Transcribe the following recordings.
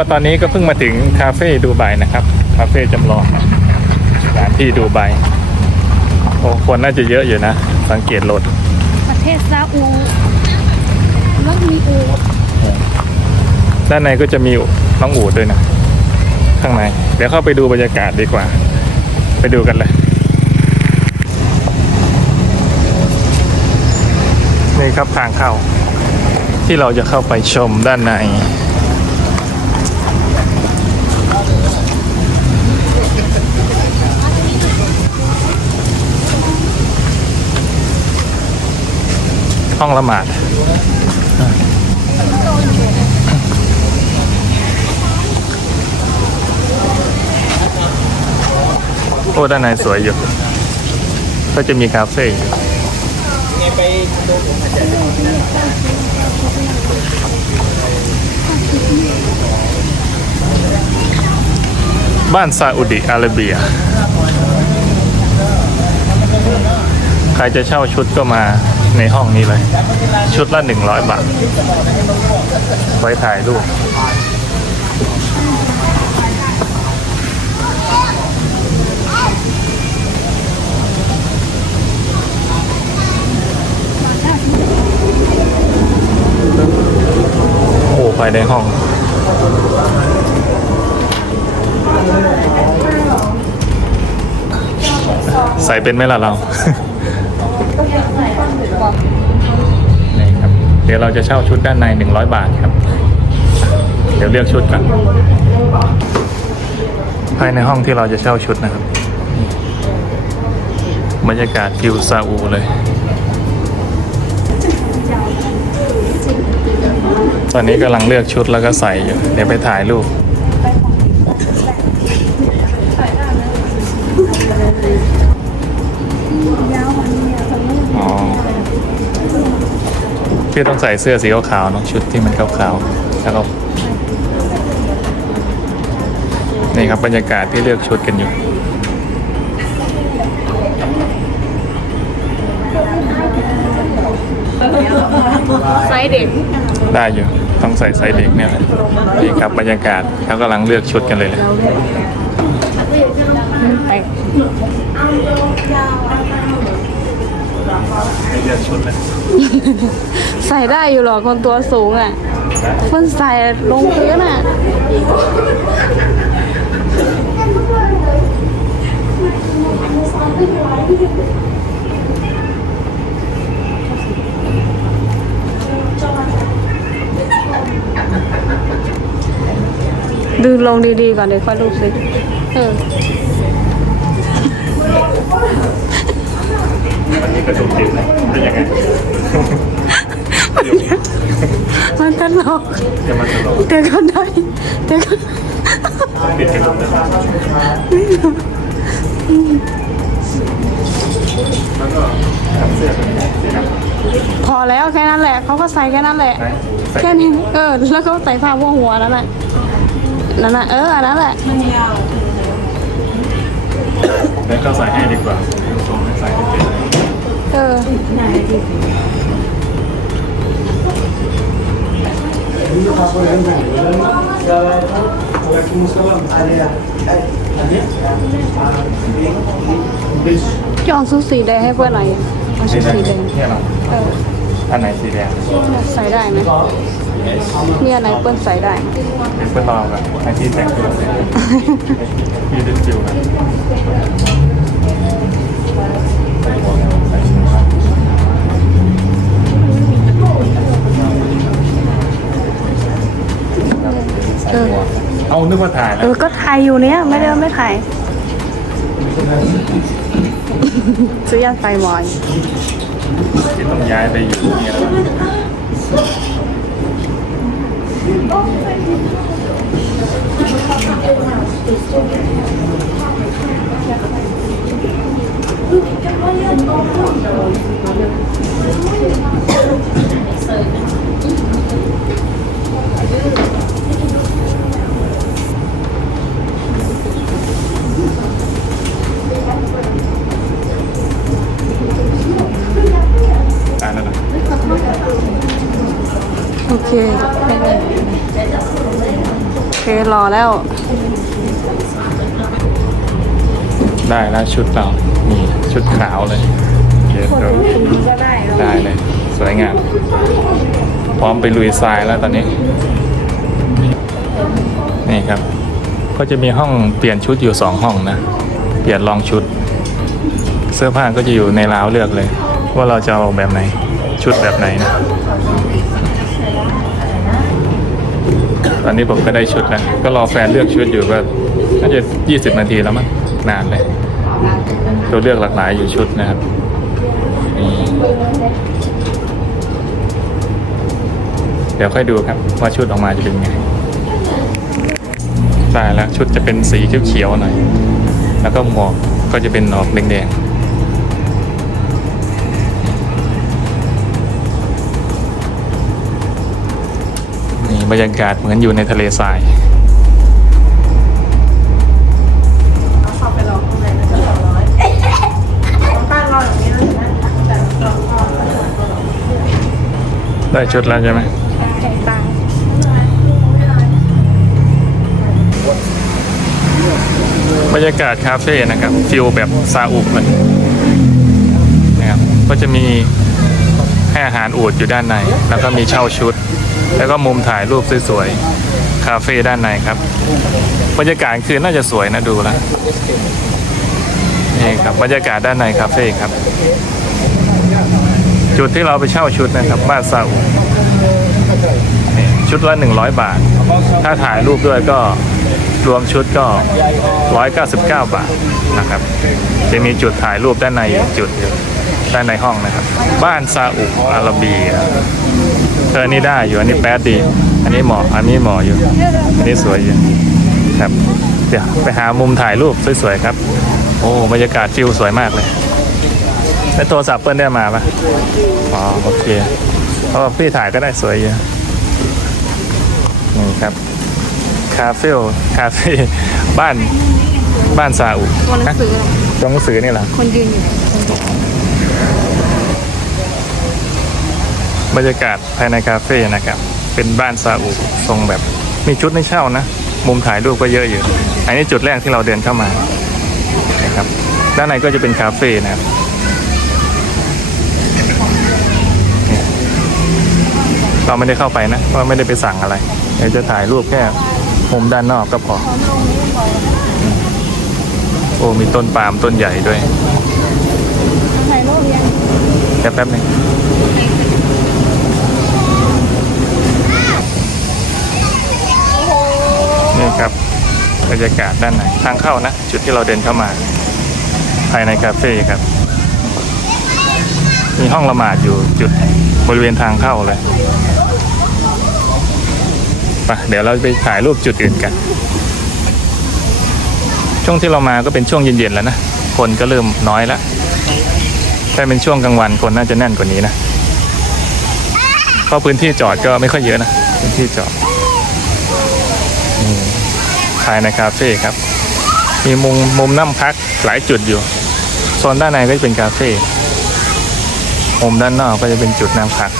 ก็ตอนนี้ก็เพิ่งมาถึงคาเฟ่ดูไบนะครับ คาเฟ่จำลองสถานที่ดูไบโอ้คนน่าจะเยอะอยู่นะ สังเกตรถประเทศซาอุแล้วมีอูด้านในก็จะมีน้องอูดด้วยนะ ข้างใน เดี๋ยวเข้าไปดูบรรยากาศดีกว่า ไปดูกันเลยนี่ครับทางเข้า ที่เราจะเข้าไปชมด้านใน ห้องละหมาดโอ้ด้านในสวยอยู่ ก็จะมีคาเฟ่อยู่บ้านซาอุดิอาระเบีย ใครจะเช่าชุดก็มา ในห้องนี้เลย ชุดละ100บาท ไว้ถ่ายรูปโอ้ภายในห้องใส่เป็นไหมล่ะเรา นี่ครับ เดี๋ยวเราจะเช่าชุดด้านใน 100 บาทครับ เดี๋ยวเลือกชุดกันภายในห้องที่เราจะเช่าชุดนะครับ บรรยากาศฟิวซาอูเลย ตอนนี้กำลังเลือกชุดแล้วก็ใส่อยู่ เดี๋ยวไปถ่ายรูป พี่ต้องใส่เสื้อสีขาวๆเนอะชุดที่มันขาวๆแล้วก็นี่ครับบรรยากาศที่เลือกชุดกันอยู่ไซส์เด็กได้อยู่ต้องใส่ไซส์เด็กเนี่ยแหละนี่ครับบรรยากาศเขากำลังเลือกชุดกันเลยเลย ไปเลือกชุดเลยใส่ได้อยู่หรอคนตัวสูงอะคนใส่ลงพื้นอะดูลงดีๆก่อนเดี๋ยวค่อยรูปสิเออ วันนี้กระจุกจิ๋วนะเป็นยังไงมันตลกจะมาตลกเดี๋ยวก็ได้เดี๋ยวก็ปิดกระจุกนะแล้วก็ทำเสื้อเป็นสีดำพอแล้วแค่นั้นแหละเขาก็ใส่แค่นั้นแหละไหนใส่แค่นี้เออ แล้วก็ใส่ผ้าพวกหัวนั่นแหละนั่นน่ะเอออันนั้นแหละแล้วก็ใส่ให้ดีกว่าชมให้ใส่ให้เป็น เออจะเอาชุดสีแดงให้เพื่อนหน่อยเอาชุดสีแดงเนี่ยเหรอเอออันไหนสีแดงใส่ได้ไหมมีอันไหนเปิ้ลใส่ได้ไหมเดี๋ยวเพื่อนรอกันไอที่แต่งตัวเสร็จมีดิจิวนะ เออ เอานึกว่าถ่ายเอนะอก็ถ่ายอยู่เนี้ย ไม่ได้ไม่ถ่ายซื้อยันไฟมอยที่ต้องย้ายไปอยู่เนี่ยแล้ว แล้ว ได้แล้วชุดเรานี่ชุดขาวเลยเดี๋ยวเราก็ได้ได้เลย สวยงาม พร้อมไปลุยทรายแล้วตอนนี้ นี่ครับ ก็จะมีห้องเปลี่ยนชุดอยู่สองห้องนะ เปลี่ยนลองชุด เสื้อผ้าก็จะอยู่ในราวเลือกเลย ว่าเราจะเอาแบบไหนชุดแบบไหนนะ ตอนนี้ผมก็ได้ชุดแล้ว ก็รอแฟนเลือกชุดอยู่ก็น่าจะยี่สิบนาทีแล้วมั้งนานเลยตัวเลือกหลากหลายอยู่ชุดนะครับเดี๋ยวค่อยดูครับว่าชุดออกมาจะเป็นไงได้แล้วชุดจะเป็นสีเขียวๆหน่อย แล้วก็หมวกก็จะเป็นออกแดงๆ บรรยากาศเหมือนอยู่ในทะเลทรายถ้าไปรอข้างในนะจะสอร้อยป้ารออย่างนี้นะได้ชุดแล้วใช่ไหมบรรยากาศคาเฟ่นะครับฟิลแบบซาอุเลยนะครับก็จะมีให้อาหารอูดอยู่ด้านใน แล้วก็มีเช่าชุด แล้วก็มุมถ่ายรูปสวยๆ คาเฟ่ด้านในครับ บรรยากาศคือน่าจะสวยนะดูล้วนี่ครับบรรยากาศด้านในคาเฟ่ครับ จุดที่เราไปเช่าชุดนะครับ บ้านซาอุชุดละ 100 บาท ถ้าถ่ายรูปด้วยก็รวมชุดก็ 199 บาทนะครับ จะมีจุดถ่ายรูปด้านในอยู่จุดอยู่ด้านในห้องนะครับ บ้านซาอุอาระบีนะ เอออันนี้ได้อยู่อันนี้แป๊ดดี อันนี้เหมาะอันนี้เหมาะอยู่ อันนี้สวยอยู่ครับเดี๋ยวไปหามุมถ่ายรูปสวยๆครับ โอ้บรรยากาศฟิลสวยมากเลยแล้วโทรศัพท์เปิ้ลได้มาปะอ๋อโอเคเพราะว่าพี่ถ่ายก็ได้สวยอยู่นี่ครับคาเฟ่คาเฟ่บ้านบ้านซาอุตัวหนังสือตัวหนังสือนี่แหละคนยืนอยู่ บรรยากาศภายในคาเฟ่นะครับ เป็นบ้านซาอุทรงแบบมีชุดให้เช่านะ มุมถ่ายรูปก็เยอะอยู่ อันนี้จุดแรกที่เราเดินเข้ามานะครับ ด้านในก็จะเป็นคาเฟ่นะครับเราไม่ได้เข้าไปนะเพราะไม่ได้ไปสั่งอะไรเดี๋ยวจะถ่ายรูปแค่มุมด้านนอกก็พอ โอ้มีต้นปาล์มต้นใหญ่ด้วย ถ่ายรูปยังแป๊บแป๊บหนึง ครับบรรยากาศด้านในทางเข้านะ จุดที่เราเดินเข้ามา ภายในคาเฟ่ครับ มีห้องละหมาดอยู่จุดบริเวณทางเข้าเลยไปเดี๋ยวเราไปถ่ายรูปจุดอื่นกัน ช่วงที่เรามาก็เป็นช่วงเย็นๆแล้วนะ คนก็เริ่มน้อยแล้วถ้าเป็นช่วงกลางวันคนน่าจะแน่นกว่านี้นะเพราะพื้นที่จอดก็ไม่ค่อยเยอะนะพื้นที่จอด ภายในคาเฟ่ครับ มีมุมมุมนั่งพักหลายจุดอยู่โซนด้านในก็จะเป็นคาเฟ่มุมด้านนอกก็จะเป็นจุดนั่งพัก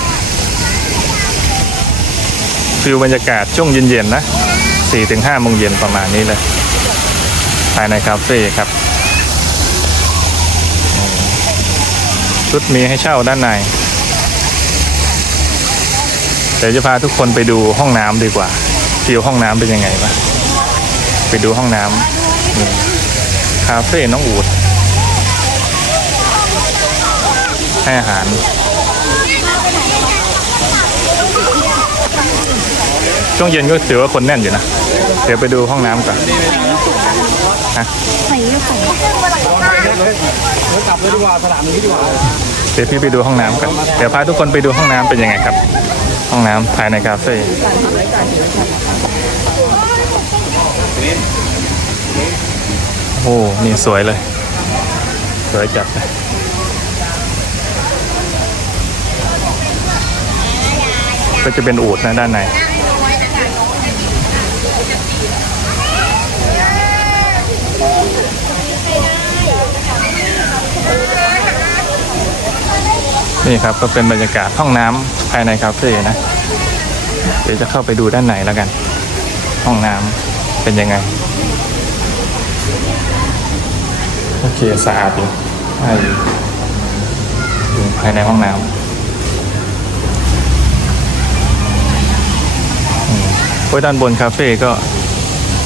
ฟิลบรรยากาศช่วงเย็นๆนะ4-5ถึงโมงเย็นประมาณนี้เลย ภายในคาเฟ่ครับชุดมีให้เช่าด้านในเดี๋ยวจะพาทุกคนไปดูห้องน้ำดีกว่าฟิวห้องน้ำเป็นยังไงบ้าง ไปดูห้องน้ำนี่คาเฟ่น้องอูด ให้อาหาร ช่วงเย็นก็ถือว่าคนแน่นอยู่นะ เดี๋ยวไปดูห้องน้ำก่อนฮะเยอะใส่เดี๋ยวพี่ไปดูห้องน้ำกัน เดี๋ยวพาทุกคนไปดูห้องน้ำเป็นยังไงครับ ห้องน้ำภายในคาเฟ่ โอ้นี่สวยเลย สวยจัดเลยก็จะเป็นอูดนะด้านในนี่ครับก็เป็นบรรยากาศห้องน้ำภายในคาเฟ่นะ เดี๋ยวจะเข้าไปดูด้านในแล้วกันหห้องน้ำ เป็นยังไง โอเค สะอาดอยู่ได้อยู่อยู่ภายในห้องน้ำโอ้ยด้านบนคาเฟ่ก็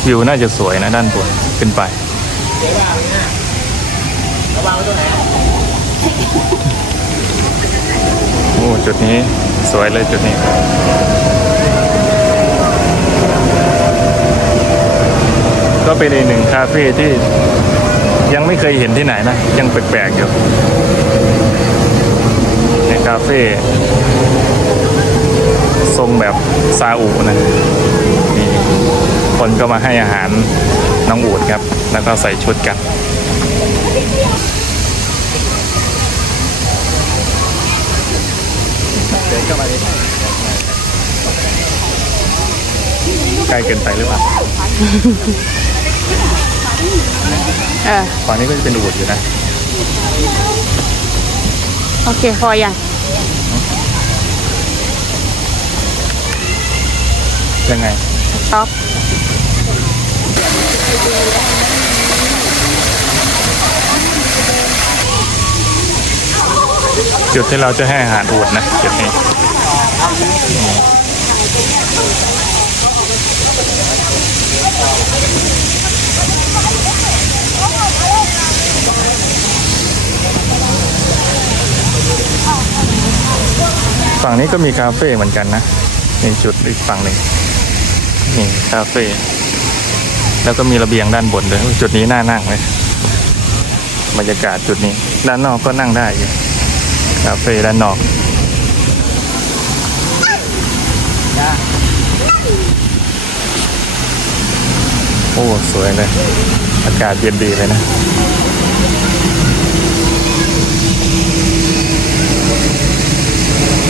วิวน่าจะสวยนะด้านบนขึ้นไปโอ้จุดนี้สวยเลยจุดนี้ ก็เป็นอีกหนึ่งคาเฟ่ที่ยังไม่เคยเห็นที่ไหนนะ ยังแปลกๆอยู่ในคาเฟ่ทรงแบบซาอุนะนี่คนก็มาให้อาหารน้องอูดครับ แล้วก็ใส่ชุดกันเดินเข้ามาดิใกล้เกินไปหรือเปล่า เออฝั่งนี้ก็จะเป็นอูดอยู่นะ โอเค พออย่างยังไงต๊อปจุดที่เราจะให้อาหารอูดนะจุดนี้ ฝั่งนี้ก็มีคาเฟ่เหมือนกันนะนี่จุดอีกฝั่งหนึ่งนี่คาเฟ่แล้วก็มีระเบียงด้านบนด้วยจุดนี้น่านั่งเลยบรรยากาศจุดนี้ ด้านนอกก็นั่งได้อยู่คาเฟ่ด้านนอกโอ้สวยเลย อากาศเย็นดีเลยนะ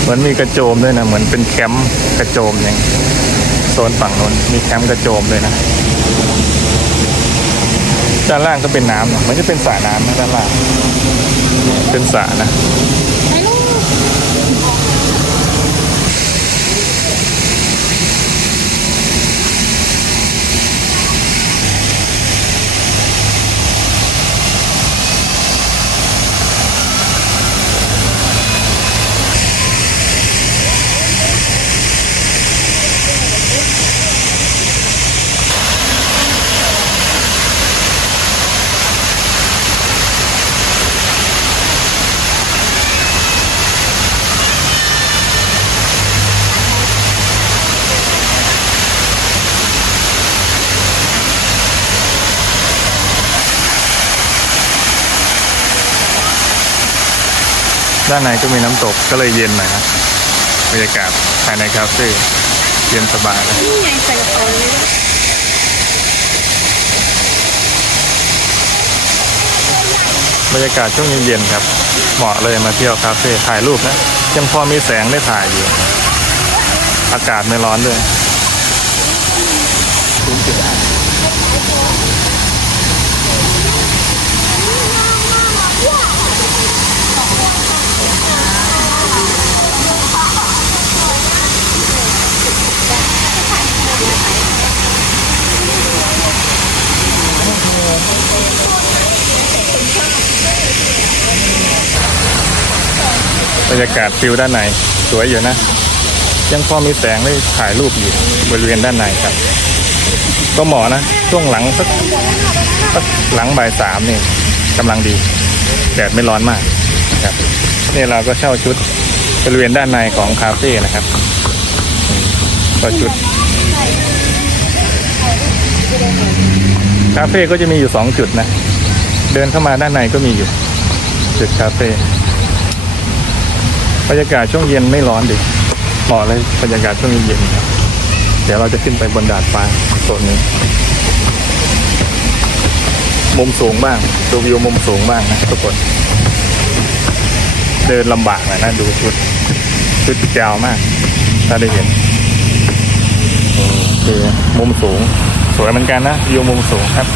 เหมือนมีกระโจมด้วยนะ เหมือนเป็นแคมป์กระโจมอย่างโซนฝั่งนู้นมีแคมป์กระโจมเลยนะด้านล่างก็เป็นน้ำนะมันจะเป็นสระน้ำนะด้านล่างเป็นสระนะ ด้านในก็มีน้ำตกก็เลยเย็นหน่อยนะบรรยากาศภายในคาเฟ่เย็นสบายเลยนี่ไงใส่กระเป๋าเลยบรรยากาศช่วงเย็นๆครับ เหมาะเลยมาเที่ยวคาเฟ่ถ่ายรูปนะยังพอมีแสงได้ถ่ายอยู่ อากาศไม่ร้อนด้วย บรรยากาศฟิวด้านในสวยอยู่นะ ยังพอมีแสงได้ถ่ายรูปอยู่บริเวณด้านในครับ ก็เหมาะนะ ช่วงหลังสักสักหลังบ่ายสามนี่กำลังดีแดดไม่ร้อนมากนะครับนี่เราก็เช่าชุดบริเวณด้านในของคาเฟ่นะครับก็ชุดคาเฟ่ก็จะมีอยู่สองจุดนะ เดินเข้ามาด้านในก็มีอยู่ จุดคาเฟ่ บรรยากาศช่วงเย็นไม่ร้อนดิเหมาะเลยบรรยากาศช่วงเย็นเดี๋ยวเราจะขึ้นไปบนดาดฟ้าโซนนี้มุมสูงบ้างดูวิวมุมสูงบ้างนะทุกคน เดินลำบากหน่อยนะดูชุดชุดยาวมาก ถ้าได้เห็นโอมุมสูง สวยเหมือนกันนะวิวมุมสูงครับ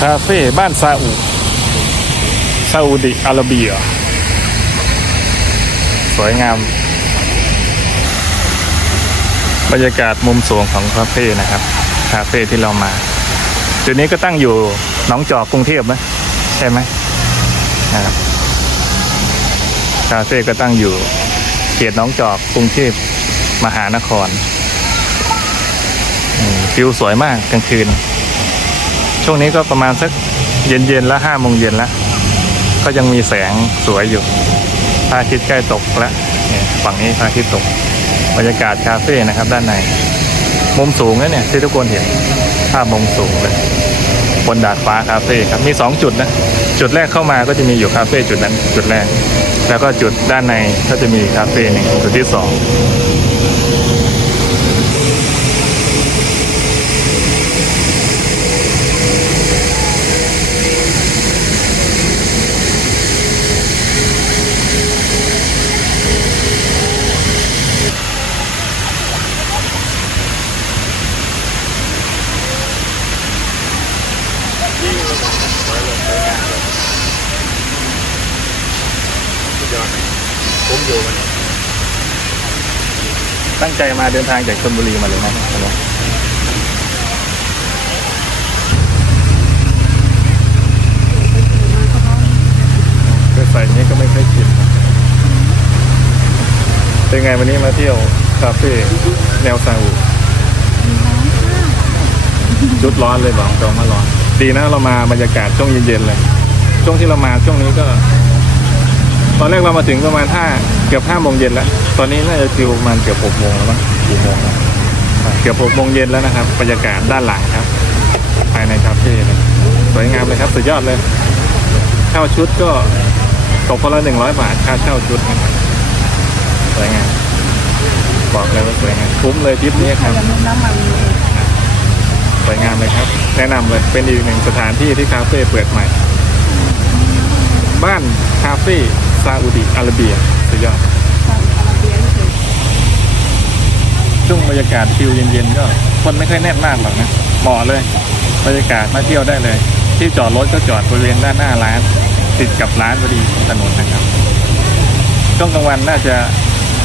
คาเฟ่บ้านซาอุซาอุดิอาระเบีย สวยงาม บรรยากาศมุมสูงของคาเฟ่นะครับ คาเฟ่ที่เรามา จุดนี้ก็ตั้งอยู่หนองจอกกรุงเทพนะใช่ไหมนะครับคาเฟ่ก็ตั้งอยู่เขตหน้องจอกกรุงเทพมหานครอืมวิวสวยมากกลางคืน ช่วงนี้ก็ประมาณสักเย็นๆแล้วห้าโมงเย็นแล้ว ก็ยังมีแสงสวยอยู่ ระอาทิตย์ใกล้ตกแล้วฝั่งนี้พระอาทิตย์ตก บรรยากาศคาเฟ่นะครับ ด้านใน มุมสูงนะเนี่ยที่ทุกคนเห็นภาพมุมสูงเลยบนดาดฟ้าคาเฟ่ครับมี 2 จุดนะจุดแรกเข้ามาก็จะมีอยู่คาเฟ่จุดนั้นจุดแรก แล้วก็จุดด้านในก็จะมีคาเฟ่หนึ่งจุดที่ 2 ตั้งใจมาเดินทางจากชลบุรีมาเลยนะก็ใส่นี้ก็ไม่ค่อยชินเป็นไงวันนี้มาเที่ยวคาเฟ่แนวซาอุชุดร้อนเลยบอกตรงมาร้อน ดีนะเรามาบรรยากาศช่วงเย็นๆเลย ช่วงที่เรามาช่วงนี้ก็ ตอนแรกเรามาถึงประมาณห้าเกือบห้าโมงเย็นแล้ว ตอนนี้น่าจะคิวประมาณเกือบหกโมงแล้วมั้งกี่โมงแล้วเกือบหกโมงเย็นแล้วนะครับ บรรยากาศด้านหลังครับ ภายในคาเฟ่นะสวยงามเลยครับ สุดยอดเลย เช่าชุดก็ตกคนละหนึ่งร้อยบาท ค่าเช่าชุดนะครับสวยงามบอกเลยว่าสวยงามคุ้มเลยทริปนี้ครับสวยงามเลยครับ แนะนำเลยเป็นอีกหนึ่งสถานที่ที่คาเฟ่เปิดใหม่ บ้านคาเฟ่ ซาอุดิอาระเบียสุดยอดช่วงบรรยากาศฟิวเย็นๆก็คนไม่ค่อยแน่นมากหรอกนะเหมาะเลย บรรยากาศมาเที่ยวได้เลย ที่จอดรถก็จอดบริเวณด้านหน้าร้าน ติดกับร้านพอดีถนนนะครับช่วงกลางวันน่าจะ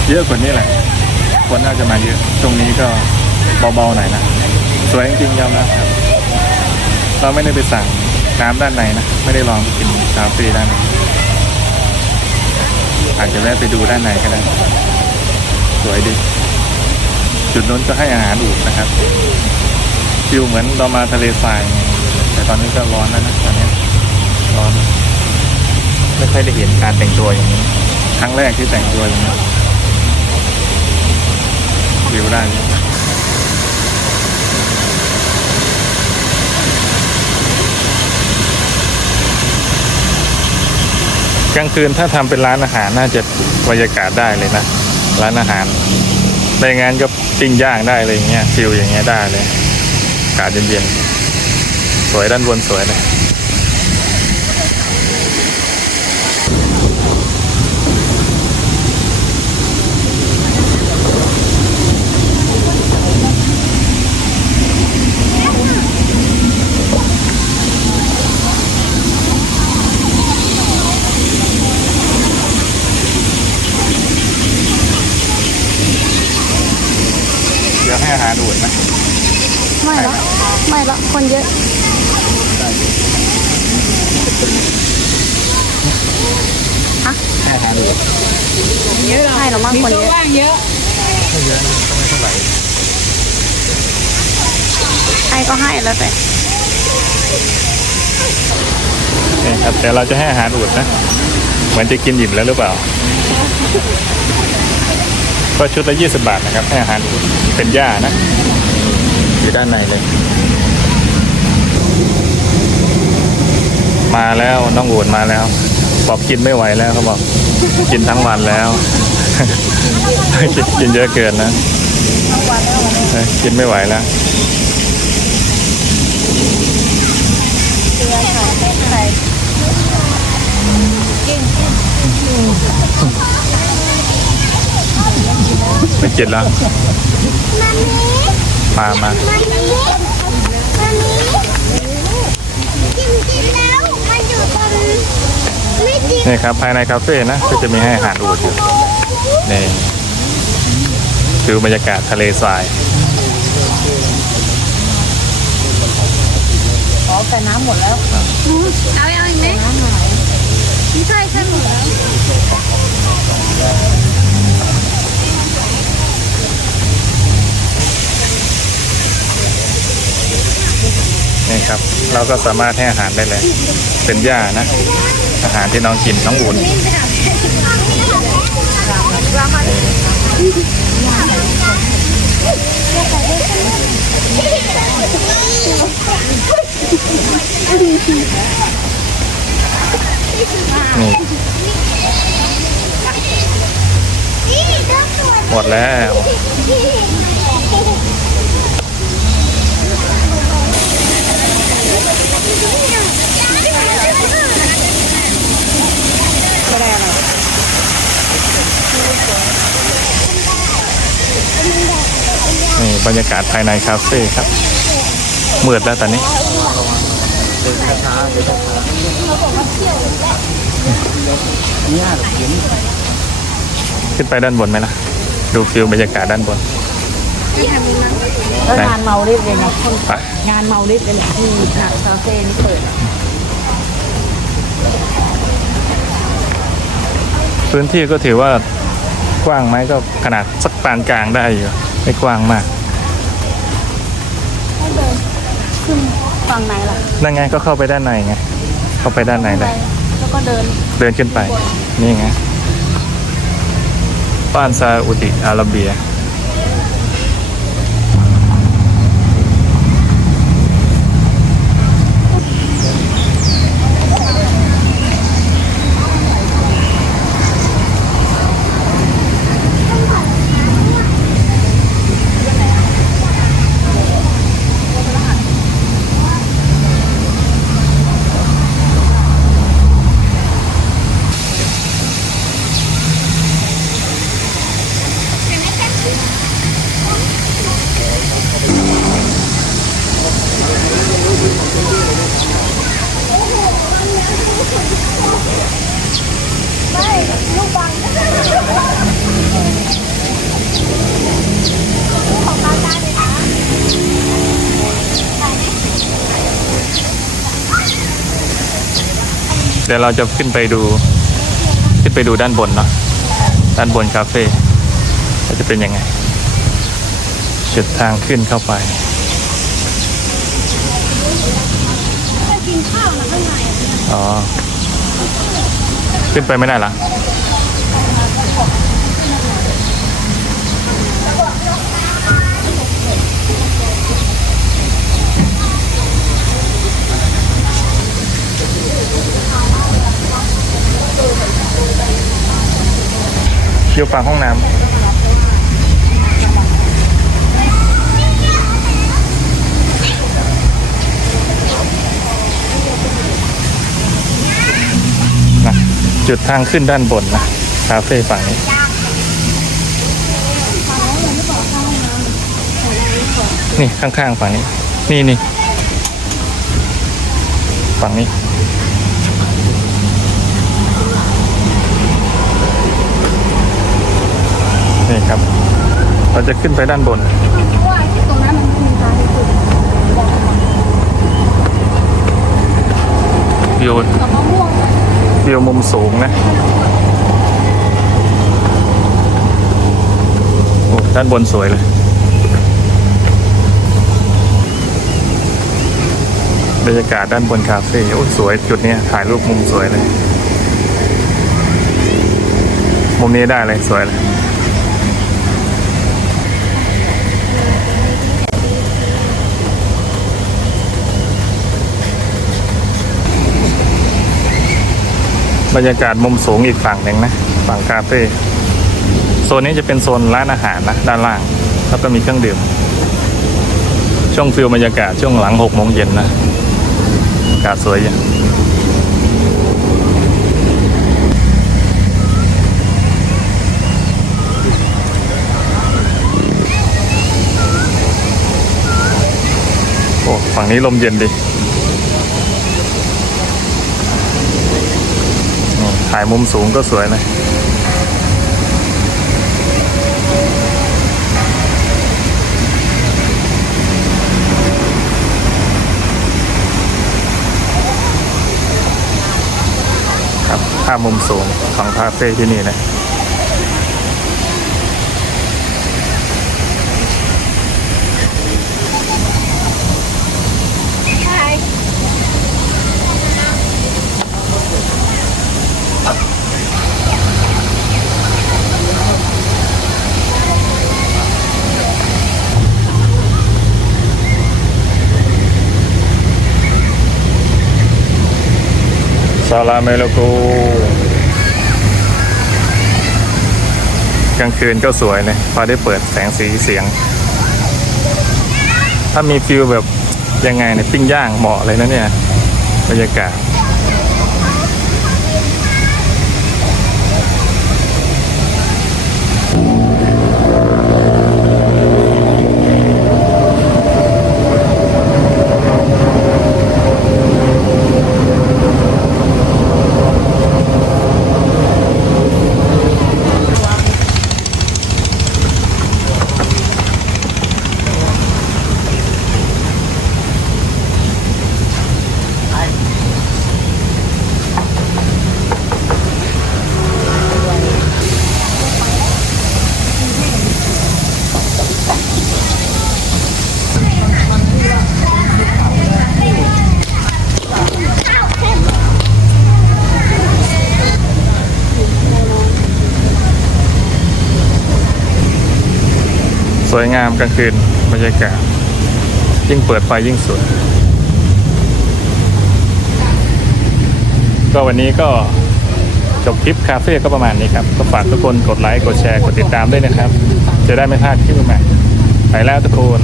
เยอะกว่านี้แหละ คนน่าจะมาเยอะตรงนี้ก็เบาๆหน่อยนะสวยจริงๆยอมรับครับ เราไม่ได้ไปสั่งน้ำด้านในนะ ไม่ได้ลองไปกินคาเฟ่ด้านใน อาจจะแวะไปดูด้านในก็ได้ สวยดี จุดนู้นก็ให้อาหารอูดนะครับฟิวเหมือนเรามาทะเลทรายไงแต่ตอนนี้ก็ร้อนแล้วนะตอนนี้ร้อน ไม่ค่อยได้เห็นการแต่งตัวอย่างนี้ ครั้งแรกที่แต่งตัวอย่างนี้วิวได้านนี้ กลางคืนถ้าทำเป็นร้านอาหารน่าจะบรรยากาศได้เลยนะ ร้านอาหารในงานก็ปิ้งย่างได้เลยอย่างเงี้ยฟิลอย่างเงี้ยได้เลยอากาศเย็นๆสวยด้านบนสวยเลยเดี๋ยวให้อาหารอุ่นนะ ไม่ละไม่ละ คนเยอะให้อาหารอุ่นเยอะหรอให้หรอมากมีคนตัวเยอะว่างเยอะไม่เยอะนะก็ไม่เท่าไหร่ให้ก็ให้แล้วแต่นี่ครับแต่เราจะให้อาหารอุ่นนะเหมือนจะกินอิ่มแล้วหรือเปล่า ก็ชุดละยี่สิบาทนะครับให้อาหารอุ่นเป็นหญ้านะ อยู่ด้านในเลย มาแล้วน้องอุ่นมาแล้วบอกกินไม่ไหวแล้วเขาบอกกินทั้งวันแล้ว กินกินเยอะเกินนะเอ้ยกินไม่ไหวแล้วไม่กินแล้วมามา มันนี้มันนี้จริงๆแล้วมันอยู่ตรงไม่จริง นี่ครับภายในคาเฟ่นะ ก็จะมีให้อาหารอูดอยู่นี่ฟิลบรรยากาศทะเลทรายอ๋อแต่น้ำหมดแล้วเอาเอาอีกไหมไม่ใช่แค่หมดแล้ว ครับ เราก็สามารถให้อาหารได้เลย เป็นหญ้านะ อาหารที่น้องกินน้องอุ่นนี่นี่เจ้ว หมดแล้วนี่บรรยากาศภายในคาเฟ่ครับมืดแล้วตอนนี้ขึ้นไปด้านบนไหมล่ะ ดูฟิลบรรยากาศด้านบน แล้วงานเมารีบเลยนะไปงานเมารีบเลยแหละที่หนักคาเฟ่นี่เปิดอะพื้นที่ก็ถือว่ากว้างไหมก็ขนาดสักปานกลางได้อยู่ไม่กว้างมากขึ้นฝั่งไหนล่ะนั่นไงก็เข้าไปด้านในไงเข้าไปด้านในได้แล้วก็เดินเดินขึ้นไป นี่ไงบ้านซาอุดิอาระเบีย เดี๋ยวเราจะขึ้นไปดูขึ้นไปดูด้านบนเนาะด้านบนคาเฟ่ว่าจะเป็นยังไงจุดทางขึ้นเข้าไปอ๋อ ขึ้นไปไม่ได้หรอ อยู่ฝั่งห้องน้ำนะจุดทางขึ้นด้านบนนะคาเฟ่ฝั่งนี้นี่ข้างๆฝั่งนี้ นี่นี่ฝั่งนี้ นี่ครับ เราจะขึ้นไปด้านบนเพราะว่าที่ตรงนั้นมันมีทางที่สุดวิวกับมะม่วงวิวมุมสูงนะโอ้ด้านบนสวยเลย บรรยากาศด้านบนคาเฟ่โอ้สวยจุดเนี้ยถ่ายรูปมุมสวยเลย มุมนี้ได้เลยสวยเลย บรรยากาศมุมสูงอีกฝั่งหนึ่งนะ ฝั่งคาเฟ่โซนนี้จะเป็นโซนร้านอาหารนะด้านล่าง แล้วก็มีเครื่องดื่ม ช่วงฟิลบรรยากาศช่วงหลังหกโมงเย็นนะอากาศสวยอย่างโอ้ฝั่งนี้ลมเย็นดิายมุมสูงก็สวยนะครับภาพมุมสูงของคาเฟ่ที่นี่นะ ซาลาเมโลกูกลางคืนก็สวยเลยพอได้เปิดแสงสีเสียง ถ้ามีฟิลแบบยังไงเนี่ยปิ้งย่างเหมาะเลยนะเนี่ย บรรยากาศ วยงามกลางคืนบรรยากาศ ยิ่งเปิดไฟยิ่งสวย ก็วันนี้ก็จบคลิปคาเฟ่ก็ประมาณนี้ครับ ก็ฝากทุกคนกดไลค์ กดแชร์ กดติดตามด้วยนะครับ จะได้ไม่พลาดคลิปใหม่ไปแล้วทุกคน